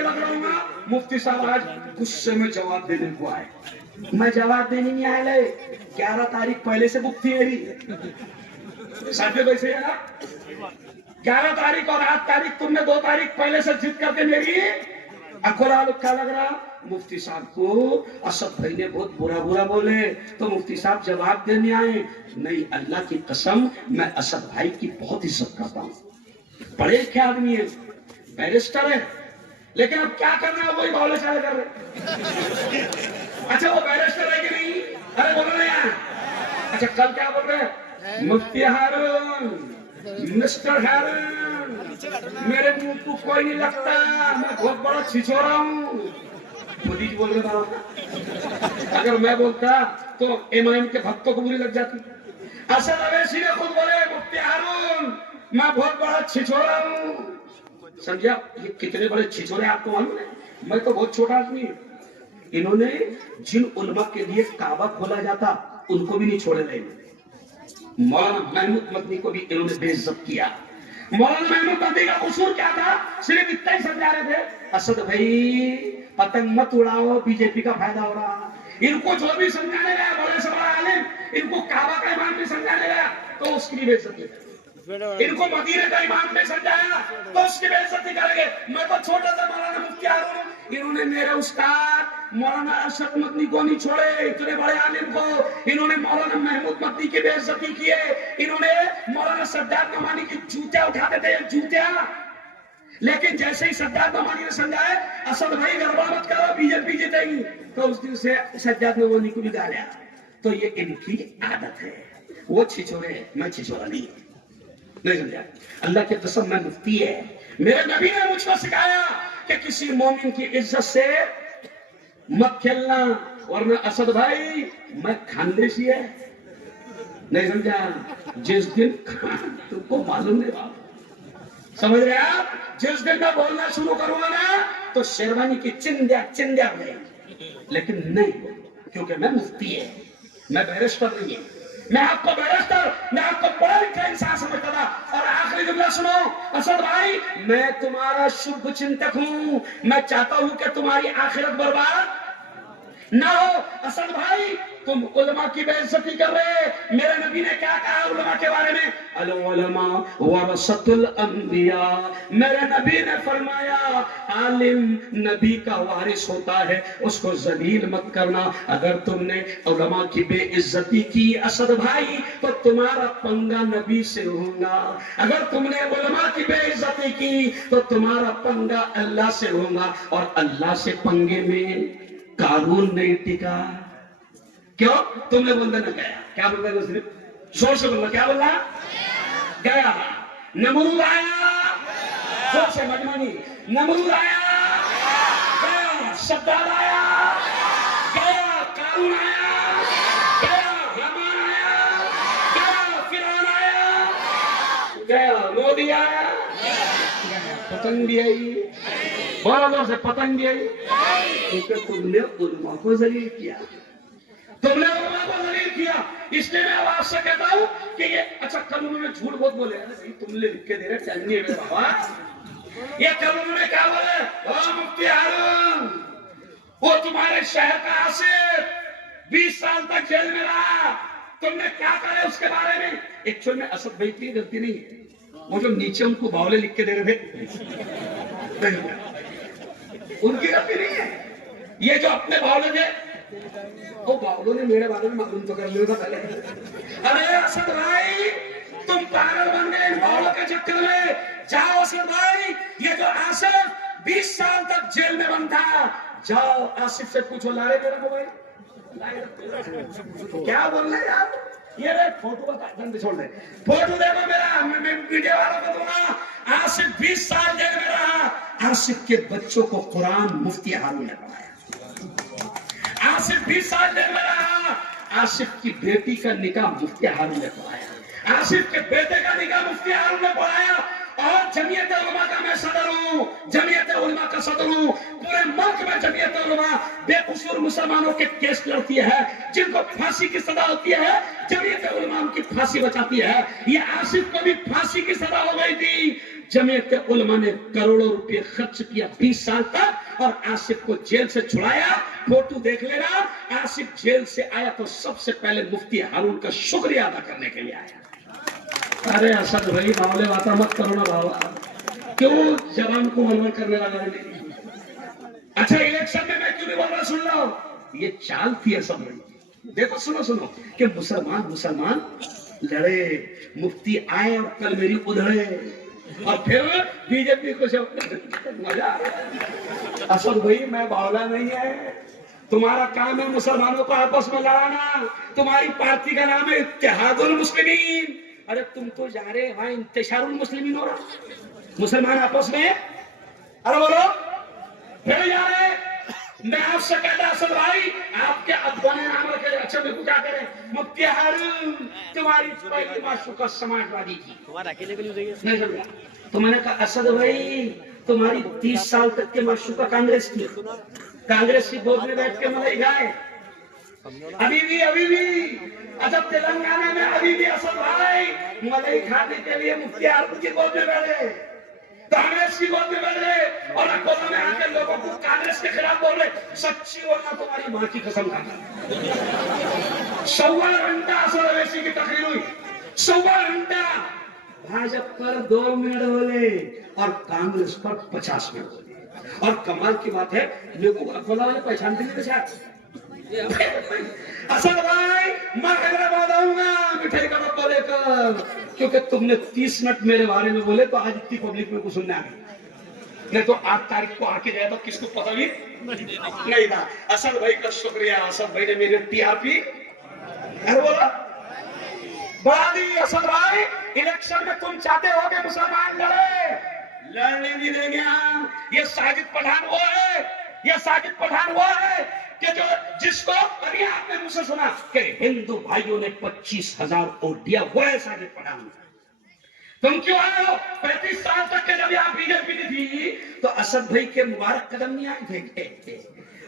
रोए लग रहा हूँ ना, मुफ्ती साहब आज गुस्से में जवाब देने को आए। मैं जवाब देने नहीं आया ले, 11 तारीख पहले से बुक थी मेरी, साथ वैसे है ना, 11 तारीख और 8 तारीख तुमने 2 तारीख पहले से जिद करके मेरी अखोला क्या लग रहा। मुफ्ती साहब को असद भाई ने बहुत बुरा बुरा बोले तो मुफ्ती साहब जवाब देने आए। नहीं, अल्लाह की कसम, मैं असद भाई की बहुत इज्जत करता हूँ, बड़े लिखे आदमी है, बैरिस्टर है, लेकिन अब क्या करना है वही बावले चाले कर रहे। अच्छा वो बैरिस्टर है कि नहीं? अरे बोलो ना यार। अच्छा कल क्या बोल रहे हैं? मुफ्ती हारून, मिस्टर हारून, मेरे मुंह को कोई नहीं लगता, मैं बहुत बड़ा छिछोरा हूँ। मोदी जी बोल रहे था, अगर मैं बोलता तो इमाम के भक्तों को बुरी लग जाती। असद अवैसी ने खुद बोले मुफ्ती हारून मैं बहुत बड़ा छिछोरा हूँ। समझा? ये कितने बड़े छिछोरे आपको मालूम है? मैं तो बहुत छोटा आदमी हूँ। इन्होंने जिन उलमा के लिए काबा खोला जाता उनको भी नहीं छोड़े रहे। मौलाना महमूद मदनी को भी इन्होंने बेइज्जत किया। मौलाना महमूद मदनी का कसूर क्या था? सिर्फ इतना ही समझा रहे थे, असद भाई पतंग मत उड़ाओ, बीजेपी का फायदा हो रहा। इनको जो भी समझाने गया बड़े से बड़ा आलिम, इनको काबा का इमाम भी समझाने गया तो उसकी भी बेइज्जती करेंगे। इनको मदीने का इमाम भी समझाया तो उसकी बेइज्जती करेंगे। मैं तो छोटा सा मौलाना मुफ्ती हारून हूं, इन्होंने मेरे उस्ताद मौलाना अरशद मदनी को नहीं छोड़े, इतने बड़े आलिम को। इन्होंने मौलाना महमूद मदनी की बेइज्जती की है। इन्होंने मौलाना सज्जाद नमानी की जूतियां उठाते थे, जूतियां। लेकिन जैसे ही सज्जाद नमानी ने समझाया असद भाई गड़बड़ मत करो, बीजेपी जीतेगी, तो उस दिन से सज्जाद नमानी को भी गालिया। तो ये इनकी आदत है। वो छिछोरे, मैं छिछोरा नहीं समझा। अल्लाह की कसम मैं मुफ्ती है। मेरे नबी ने मुझको सिखाया कि किसी मोमिन की इज्जत से मत खेलना, वरना असद भाई मैं खानदेशी है। नहीं समझा? जिस दिन तुमको मालूम नहीं बात, समझ रहे आप? जिस दिन मैं बोलना शुरू करूंगा ना तो शेरवानी की चिंध्या चिंध्या हो जाएगी, लेकिन नहीं, क्योंकि मैं मुफ्ती है, मैं बैरिस्टर नहीं है। मैं आपको बैरिस्टर, मैं आपको पढ़ा लिखा इंसान समझता था। और आखिरी जुमला सुनो, असद भाई मैं तुम्हारा शुभ चिंतक हूं, मैं चाहता हूं कि तुम्हारी आखिरत बर्बाद ना हो। असद भाई तुम उलमा की बेइज्जती कर रहे। मेरे नबी ने क्या कहा उलमा के बारे में? अल उलमा वरसतुल अंबिया। मेरे नबी ने फरमाया आलिम नबी का वारिस होता है, उसको जलील मत करना। अगर तुमने उलमा की बेइज्जती की असद भाई तो तुम्हारा पंगा नबी से होगा। अगर तुमने उलमा की बेइज्जती की तो तुम्हारा पंगा अल्लाह से होगा। और अल्लाह से पंगे में कानून नहीं टिका। क्यों? तुमने बोलना ना गया। क्या बोलता है? सिर्फ जोर से बोलना। क्या बोलना? गया। नमरूद आया, जोर से मजमानी, नमरूद आया, गया। शद्दाद आया, गया। कानून आया, गया। हमान आया, गया। फिरौन आया, गया। मोदी आया, पतंग भी आई। बोलो से पतंग भी आई, क्योंकि तुमने उलमा को जलील किया, तुमने उलमा को जलील किया। इसलिए मैं आपसे कहता हूं कि ये अच्छा कल उन्होंने झूठ बहुत बोले। अरे तुमने लिख के दे रहे चाहिए मेरे बाबा। ये कल उन्होंने क्या बोले? ओ मुफ्ती हारून, वो तुम्हारे शहर का आसिफ 20 साल तक जेल में रहा, तुमने क्या कहा उसके बारे में? एक्चुअल में असद भाई की गलती नहीं है, वो जो नीचे उनको बावले लिख के दे रहे थे उनकी गलती नहीं है। ये जो अपने बावले थे, वो बावलों ने मेरे बारे में मालूम तो कर लिया था पहले। अरे असद भाई तुम पागल बन गए इन बावलों के चक्कर में। जाओ असद भाई, ये जो आसिफ 20 साल तक जेल में बंद था, जाओ आसिफ से पूछो लारे मेरे को भाई, क्या बोल रहे यार? ये फोटो का छोड़ दे, फोटो देखो मेरा, मैं वीडियो वालों को दूंगा। आसिफ 20 साल जेल में रहा। आसिफ के बच्चों को कुरान मुफ्ती हारून ने पढ़ाया। आसिफ 20 साल जेल में रहा। आसिफ की बेटी का निकाह मुफ्ती हारून ने पढ़ाया। आसिफ के बेटे का निकाह मुफ्ती हारून ने पढ़ाया। और जमीयत उलमा का मैं सदर हूँ, जमीयत उलमा का सदर हूँ। पूरे मुल्क मुल्क में जमीयत उलमा बेकसूर मुसलमानों के केस लड़ती है, जिनको फांसी की सजा होती है, जमीयत उलमा उनकी फांसी बचाती है। ये आसिफ को भी फांसी की सजा हो गई थी। जमीयत उलमा ने करोड़ों रुपए खर्च किया 20 साल तक और आसिफ को जेल से छुड़ाया। फोटो देख लेना, आसिफ जेल से आया तो सबसे पहले मुफ्ती हारून का शुक्रिया अदा करने के लिए आया। अरे असद भाई बावले बात मत करो ना बाबा, क्यों जवान को मनवर करने लगा है? अच्छा इलेक्शन में मैं क्यों नहीं बोल रहा, सुन लो, ये चाल थी असद भाई। देखो सुनो सुनो कि मुसलमान लड़े, मुफ्ती आए और कल मेरी उधड़े और फिर बीजेपी को मजा। असद भाई मैं बावला नहीं है, तुम्हारा काम है मुसलमानों को आपस में लड़ाना। तुम्हारी पार्टी का नाम है इत्तेहादुल मुस्लिमीन। अरे तुम तो जा रहे वहां इंतशारुल मुस्लिमीन हो रहा, मुसलमान आपस में। अरे बोलो फिर जा रहे। मैं आपसे कहता असद भाई, आपके अब्बा ने नाम रखे, अच्छा मेरे को क्या करे, मुफ्ती हारून तुम्हारी पहली माशूका समाजवादी थी, तुम्हारा अकेले को नहीं समझा। तो मैंने कहा असद भाई तुम्हारी 30 साल तक के माशूका कांग्रेस की, कांग्रेस की गोद में बैठ के मलाई खाए अभी भी। अच्छा तेलंगाना में अभी भी असद भाई मलाई खाने के लिए मुफ्ती हारून की गोद में बैठे, कांग्रेस की गोद में बैठ गए और अखबारों में आकर लोगों को कांग्रेस के खिलाफ बोल रहे। सच्ची बोलना तुम्हारी मां की कसम खाता। 1.25 घंटा असद अवैसी की तकरीर हुई, 1.25 घंटा। भाजपा पर 2 मिनट बोले और कांग्रेस पर 50 मिनट बोले। और कमाल की बात है, लोगों को अखबार वाले पहचानते नहीं थे। असद भाई मैं हैदराबाद आऊंगा मिठाई का डब्बा लेकर, क्योंकि तुमने 30 मिनट मेरे बारे में बोले तो आज इतनी पब्लिक में कुछ सुनने आ गई, नहीं तो 8 तारीख को आके गया तो किसको पता भी नहीं था। असद भाई का शुक्रिया, असद भाई ने मेरे टीआरपी बोला बढ़ा दी। असद भाई इलेक्शन में तुम चाहते हो कि मुसलमान लड़ने नहीं देंगे हम। ये साजिद पठान वो है, ये साजिद पठान वो है कि जो जिसको अभी आपने मुझसे सुना कि हिंदू भाइयों ने 25,000 वोट दिया, वो है साजिद पठान। तुम क्यों आए हो? 35 साल तक के जब यहाँ बीजेपी थी तो असद भाई के मुबारक कदम नहीं आए थे।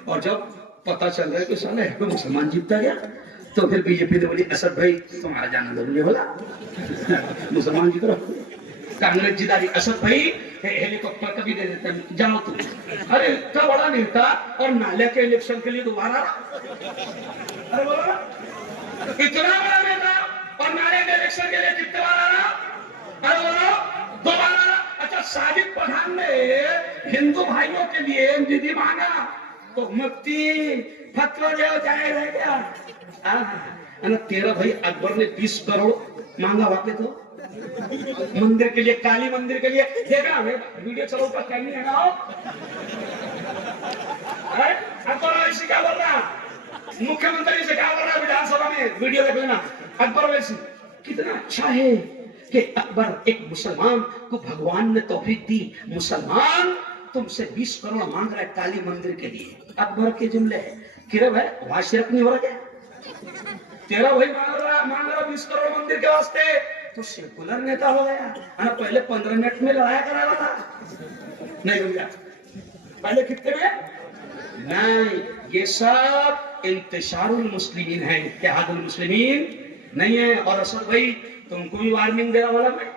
और जब पता चल रहा है कि साला है मुसलमान जीतता गया तो फिर बीजेपी ने बोली असद भाई तुम्हारा जाना जरूरी बोला मुसलमान जीत रहा। कांग्रेस जितारी, असद भाई हेलीकॉप्टर कभी दे देते जाओ तुम। अरे इतना बड़ा नेता और नाले के इलेक्शन के लिए दोबारा, अरे बोलो इतना बड़ा नेता और नाले के इलेक्शन के लिए कितने बार आना, अरे बोलो दोबारा। अच्छा साजिद पठान ने हिंदू भाइयों के लिए निधि मांगा तो मुफ्ती फतवा जो जाए रह गया। तेरा भाई अकबर ने 20 करोड़ मांगा वाके तो मंदिर के लिए, काली मंदिर के लिए। देखा वीडियो चलो ऊपर कैमरे लगाओ। अकबर वैसी क्या बोल रहा, मुख्यमंत्री से क्या बोल रहा विधानसभा में, वीडियो देख लेना। अकबर वैसी कितना अच्छा है कि अकबर एक मुसलमान को भगवान ने तौफीक दी, मुसलमान तुमसे 20 करोड़ मांग रहा है काली मंदिर के लिए। अकबर के जुमले है कि रे भाई वाशियत नहीं हो रहा क्या, तेरा भाई मांग रहा 20 करोड़ मंदिर के वास्ते, तो सेकुलर नेता हो गया। पहले 15 मिनट में लड़ाया करा रहा था, नहीं भैया पहले कितने में नहीं। ये सब इंतशारुल मुस्लिमीन है, इत्तेहादुल मुस्लिमीन नहीं है। और असद भाई तुमको भी वार्निंग दे रहा वाला मैं,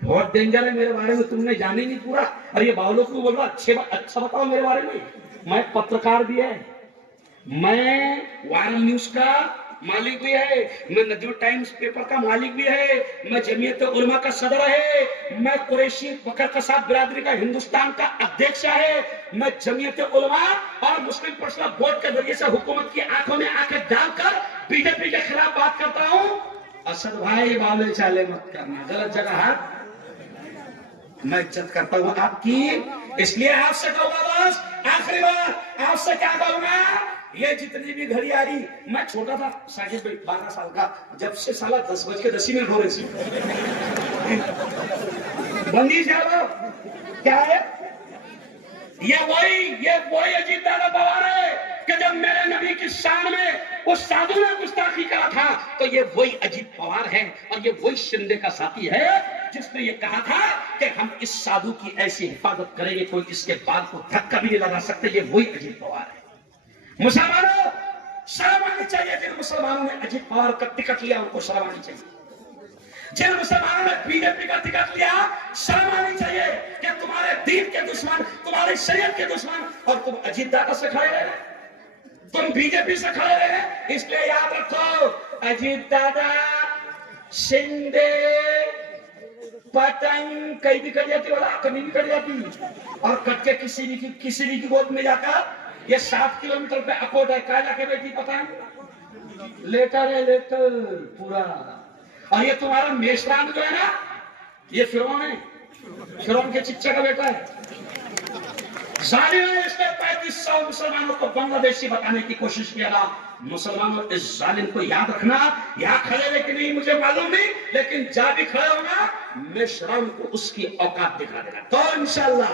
बहुत डेंजर है मेरे बारे में, तुमने जाने नहीं पूरा। और ये बावलों को बोल रहा अच्छा बताओ मेरे बारे में। मैं पत्रकार भी है, मैं वायरल न्यूज का मालिक भी है, मैं नदीव टाइम्स पेपर का मालिक भी है, मैं जमीयत उलमा का सदर है, मैं कुरैशी बकर कसाब बिरादरी का हिंदुस्तान का अध्यक्ष है, मैं जमीयत उलमा और मुस्लिम पर्सनल बोर्ड के जरिए से हुकूमत की आंखों में आंखें डालकर बीजेपी के खिलाफ बात करता हूँ। असद भाई बाले चाले मत करना, गलत जगह हाथ। मैं इज्जत करता हूँ आपकी, इसलिए आपसे कहूंगा बस आखिरी बार आपसे क्या कहूंगा, ये जितनी भी घड़ी आ रही, मैं छोटा था साजिद भाई 12 साल का, जब से साला 10:10 हो रही थी बंदी जाओ क्या है, ये वही अजीत दादा पवार है कि जब मेरे नबी की शान में उस साधु ने गुस्ताखी करा था तो ये वही अजीत पवार है और ये वही शिंदे का साथी है جس نے یہ کہا تھا کہ ہم اس سادھو کی ایسی حفاظت کریں گے کوئی اس کے بال کو دھکا بھی نہیں لگا سکتے. یہ وہی اجیت پوار ہے. مسلمانوں شرم آنی چاہیے. جن مسلمانوں نے اجیت پوار کا ٹکٹ لیا ان کو شرم آنی چاہیے. جن مسلمانوں نے بی جے پی کا ٹکٹ لیا شرم آنی چاہیے کہ تمہارے دین کے دشمن, تمہاری شریعت کے دشمن, اور تم اجیت دادا سے کھڑے رہے, تم بی جے پی سے کھڑے رہے. اس لیے یاد رکھو, اجیت دادا, شندے, پتنگ کہیں بھی کٹ جاتی والا کبھی بھی کٹ جاتی, اور کٹ کے کسی بھی کی گود میں جا کر یہ 7 کلومیٹر پہ اکوٹ ہے کہاں جا کے بیٹھی پتنگ, لیٹر ہے لیٹر پورا. اور یہ تمہارا میشران جو ہے نا یہ فرعون ہے, فرعون کے چچا کا بیٹا ہے. ظالم ہے. اس نے 3500 مسلمانوں کو بنگلہ دیشی بتانے کی کوشش کیا تھا. مسلمانوں اس ظالم کو یاد رکھنا. یہاں کھڑے لیکن نہیں مجھے معلوم نہیں, لیکن جا بھی کھڑے ہونا میشران کو اس کی اوقات دکھا دینا. تو انشاءاللہ